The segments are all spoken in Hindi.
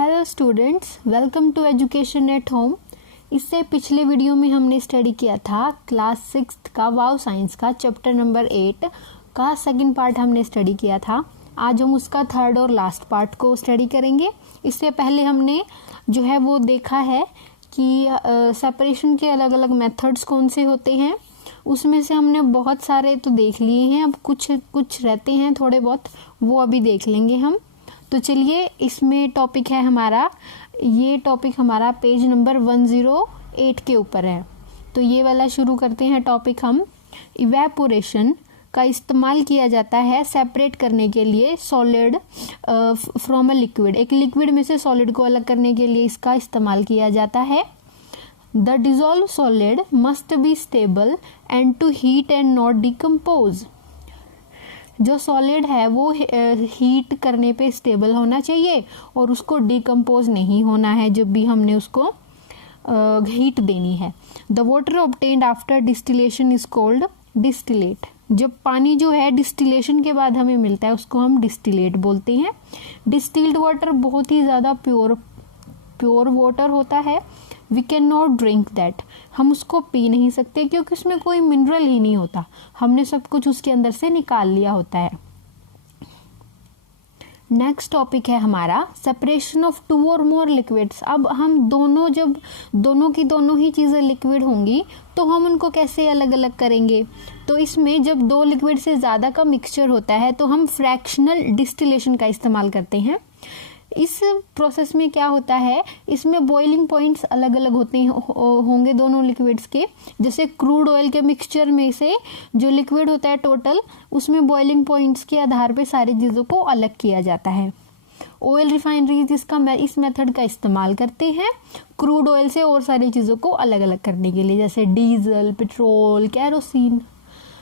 Hello students, welcome to education at home. इससे पिछले वीडियो में हमने स्टडी किया था क्लास 6 का वाव साइंस का चैप्टर नंबर 8 का सेकंड पार्ट हमने स्टडी किया था। आज हम उसका थर्ड और लास्ट पार्ट को स्टडी करेंगे। इससे पहले हमने जो है वो देखा है कि सेपरेशन के अलग अलग मेथड्स कौन से होते हैं। उसमें से हमने बहुत सारे तो देख लिए हैं, अब कुछ रहते हैं थोड़े बहुत, वो अभी देख लेंगे हम। तो चलिए, इसमें टॉपिक है हमारा, ये टॉपिक हमारा पेज नंबर 108 के ऊपर है। तो ये वाला शुरू करते हैं टॉपिक हम। इवेपोरेशन का इस्तेमाल किया जाता है सेपरेट करने के लिए सॉलिड फ्रॉम अ लिक्विड। एक लिक्विड में से सॉलिड को अलग करने के लिए इसका इस्तेमाल किया जाता है। The dissolve solid must be stable and to heat and not decompose. जो सॉलिड है वो हीट करने पे स्टेबल होना चाहिए और उसको डिकम्पोज नहीं होना है जब भी हमने उसको हीट देनी है। The water obtained after distillation is called distillate. जब पानी जो है डिस्टिलेशन के बाद हमें मिलता है उसको हम डिस्टिलेट बोलते हैं। डिस्टिल्ड वाटर बहुत ही ज़्यादा प्योर वाटर होता है। We can not drink that. हम उसको पी नहीं सकते क्योंकि उसमें कोई मिनरल ही नहीं होता, हमने सब कुछ उसके अंदर से निकाल लिया होता है। नेक्स्ट टॉपिक है हमारा सेपरेशन ऑफ टू और मोर लिक्विड्स। अब हम जब दोनों ही चीज़ें लिक्विड होंगी तो हम उनको कैसे अलग अलग करेंगे। तो इसमें जब दो लिक्विड से ज़्यादा का मिक्सचर होता है तो हम फ्रैक्शनल डिस्टिलेशन का इस्तेमाल करते हैं। इस प्रोसेस में क्या होता है, इसमें बॉइलिंग पॉइंट्स अलग अलग होंगे दोनों लिक्विड्स के। जैसे क्रूड ऑयल के मिक्सचर में से जो लिक्विड होता है टोटल, उसमें बॉइलिंग पॉइंट्स के आधार पे सारी चीज़ों को अलग किया जाता है। ऑयल रिफाइनरीज इस मेथड का इस्तेमाल करते हैं क्रूड ऑयल से और सारी चीज़ों को अलग अलग करने के लिए, जैसे डीजल, पेट्रोल, कैरोसिन।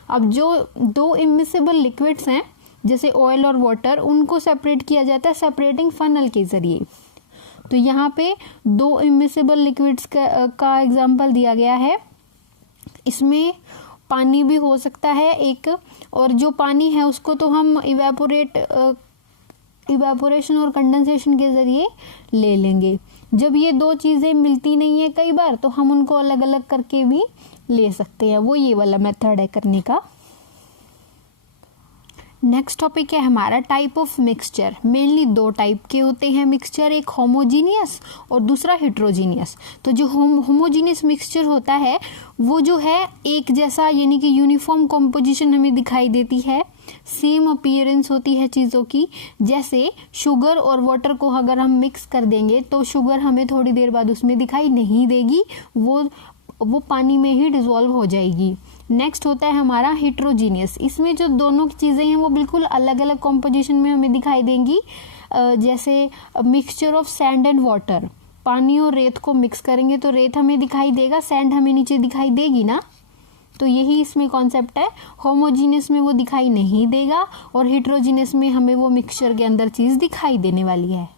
अब जो दो इमिसिबल लिक्विड्स हैं जैसे ऑयल और वाटर, उनको सेपरेट किया जाता है सेपरेटिंग फनल के जरिए। तो यहाँ पे दो इमिसिबल लिक्विड्स का एग्जांपल दिया गया है। इसमें पानी भी हो सकता है एक, और जो पानी है उसको तो हम इवेपोरेशन और कंडेंसेशन के जरिए ले लेंगे। जब ये दो चीज़ें मिलती नहीं है कई बार, तो हम उनको अलग अलग करके भी ले सकते हैं। वो ये वाला मेथड है करने का। नेक्स्ट टॉपिक है हमारा टाइप ऑफ मिक्सचर। मेनली दो टाइप के होते हैं मिक्सचर, एक होमोजीनियस और दूसरा हेट्रोजीनियस। तो जो होमोजीनियस मिक्सचर होता है वो जो है एक जैसा, यानी कि यूनिफॉर्म कॉम्पोजिशन हमें दिखाई देती है, सेम अपीयरेंस होती है चीज़ों की। जैसे शुगर और वाटर को अगर हम मिक्स कर देंगे तो शुगर हमें थोड़ी देर बाद उसमें दिखाई नहीं देगी, वो पानी में ही डिसॉल्व हो जाएगी। नेक्स्ट होता है हमारा हेट्रोजीनियस। इसमें जो दोनों चीज़ें हैं वो बिल्कुल अलग अलग कॉम्पोजिशन में हमें दिखाई देंगी। जैसे mixture of sand and water, पानी और रेत को मिक्स करेंगे तो रेत हमें दिखाई देगा, सैंड हमें नीचे दिखाई देगी ना। तो यही इसमें कॉन्सेप्ट है। होमोजीनियस में वो दिखाई नहीं देगा और हेट्रोजीनियस में हमें वो मिक्सचर के अंदर चीज़ दिखाई देने वाली है।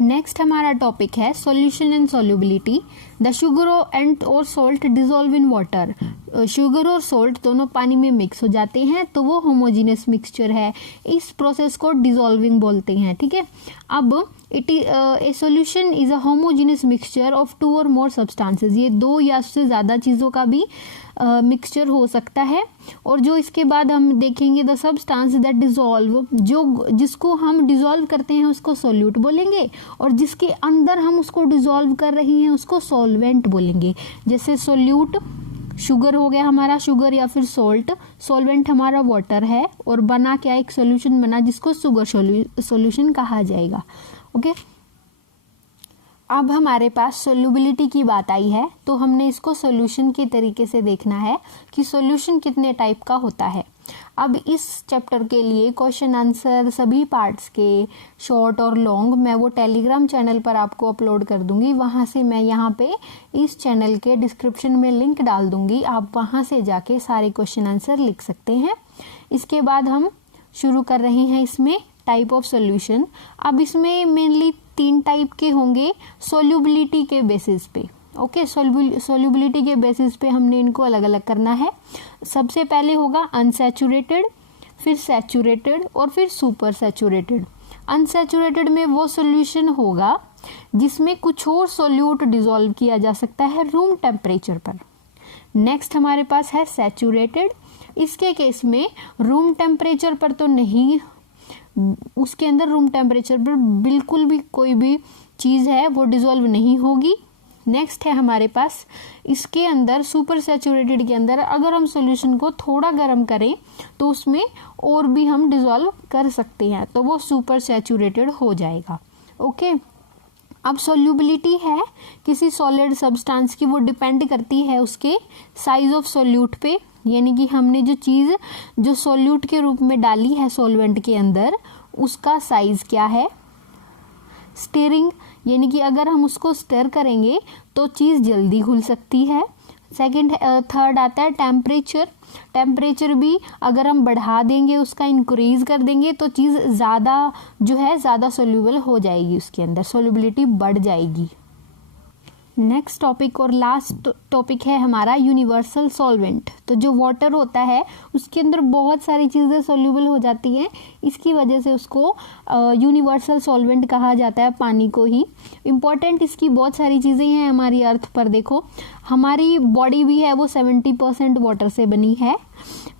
नेक्स्ट हमारा टॉपिक है solution and solubility. The sugar and और salt dissolve in water. Sugar और सॉल्ट दोनों पानी में मिक्स हो जाते हैं तो वो होमोजीनियस मिक्सचर है। इस प्रोसेस को डिसॉल्विंग बोलते हैं, ठीक है। अब a solution is a homogeneous mixture of two और मोर सब्सटेंसेस। ये दो या उससे ज़्यादा चीज़ों का भी मिक्सचर हो सकता है। और जो इसके बाद हम देखेंगे द सब्सटेंस दैट डिसॉल्व, जिसको हम डिसॉल्व करते हैं उसको सॉल्यूट बोलेंगे, और जिसके अंदर हम उसको डिसॉल्व कर रही हैं उसको सॉल्वेंट बोलेंगे। जैसे सॉल्यूट शुगर हो गया हमारा, शुगर या फिर सॉल्ट, सॉल्वेंट हमारा वाटर है, और बना क्या एक सॉल्यूशन बना जिसको शुगर सॉल्यूशन कहा जाएगा। ओके, अब हमारे पास सोल्यूबिलिटी की बात आई है तो हमने इसको सॉल्यूशन के तरीके से देखना है कि सॉल्यूशन कितने टाइप का होता है। अब इस चैप्टर के लिए क्वेश्चन आंसर सभी पार्ट्स के, शॉर्ट और लॉन्ग, मैं वो टेलीग्राम चैनल पर आपको अपलोड कर दूंगी। वहाँ से मैं यहाँ पे इस चैनल के डिस्क्रिप्शन में लिंक डाल दूंगी, आप वहाँ से जाके सारे क्वेश्चन आंसर लिख सकते हैं। इसके बाद हम शुरू कर रहे हैं इसमें टाइप ऑफ सॉल्यूशन। अब इसमें मेनली 3 टाइप के होंगे सोल्यूबिलिटी के बेसिस पे। ओके, सोल्यूबिलिटी के बेसिस पे हमने इनको अलग अलग करना है। सबसे पहले होगा अनसैचुरेटेड, फिर सैचुरेटेड और फिर सुपर सैचुरेटेड। अनसैचुरेटेड में वो सॉल्यूशन होगा जिसमें कुछ और सोल्यूट डिसॉल्व किया जा सकता है रूम टेम्परेचर पर। नेक्स्ट हमारे पास है सैचुरेटेड। इसके केस में रूम टेम्परेचर पर तो नहीं, उसके अंदर रूम टेम्परेचर पर बिल्कुल भी कोई भी चीज़ है वो डिसॉल्व नहीं होगी। नेक्स्ट है हमारे पास इसके अंदर सुपर सैचुरेटेड के अंदर अगर हम सॉल्यूशन को थोड़ा गर्म करें तो उसमें और भी हम डिसॉल्व कर सकते हैं, तो वो सुपर सैचुरेटेड हो जाएगा। ओके, अब सॉल्युबिलिटी है किसी सॉलिड सब्सटेंस की, वो डिपेंड करती है उसके साइज ऑफ सॉल्यूट पे, यानी कि हमने जो चीज़ जो सॉल्यूट के रूप में डाली है सॉल्वेंट के अंदर उसका साइज क्या है। स्टीयरिंग, यानी कि अगर हम उसको स्टर करेंगे तो चीज़ जल्दी घुल सकती है। थर्ड आता है टेम्परेचर। टेम्परेचर भी अगर हम बढ़ा देंगे, उसका इंक्रीज कर देंगे तो चीज़ ज़्यादा जो है ज़्यादा सोल्यूबल हो जाएगी, उसके अंदर सोल्यूबिलिटी बढ़ जाएगी। नेक्स्ट टॉपिक और लास्ट टॉपिक है हमारा यूनिवर्सल सॉल्वेंट। तो जो वाटर होता है उसके अंदर बहुत सारी चीज़ें सोल्यूबल हो जाती हैं, इसकी वजह से उसको यूनिवर्सल सॉल्वेंट कहा जाता है, पानी को ही। इम्पॉर्टेंट इसकी बहुत सारी चीज़ें हैं हमारी अर्थ पर। देखो हमारी बॉडी भी है वो 70% वाटर से बनी है,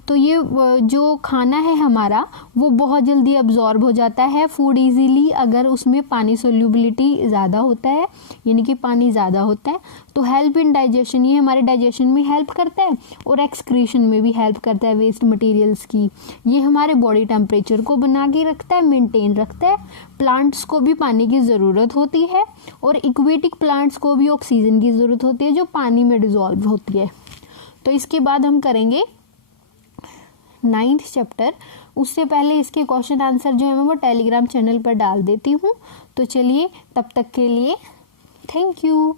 तो ये जो खाना है हमारा वो बहुत जल्दी अब्जॉर्ब हो जाता है फूड इजीली अगर उसमें पानी सोल्यूबिलिटी ज़्यादा होता है, यानी कि पानी ज़्यादा होता है। तो हेल्प इन डाइजेशन, ये हमारे डाइजेशन में हेल्प करता है और एक्सक्रीशन में भी हेल्प करता है वेस्ट मटेरियल्स की। ये हमारे बॉडी टेम्परेचर को बना के रखता है, मेंटेन रखता है। प्लांट्स को भी पानी की ज़रूरत होती है और इक्वेटिक प्लांट्स को भी ऑक्सीजन की ज़रूरत होती है जो पानी में डिसॉल्व होती है। तो इसके बाद हम करेंगे 9th चैप्टर। उससे पहले इसके क्वेश्चन आंसर जो है मैं वो टेलीग्राम चैनल पर डाल देती हूँ। तो चलिए तब तक के लिए थैंक यू।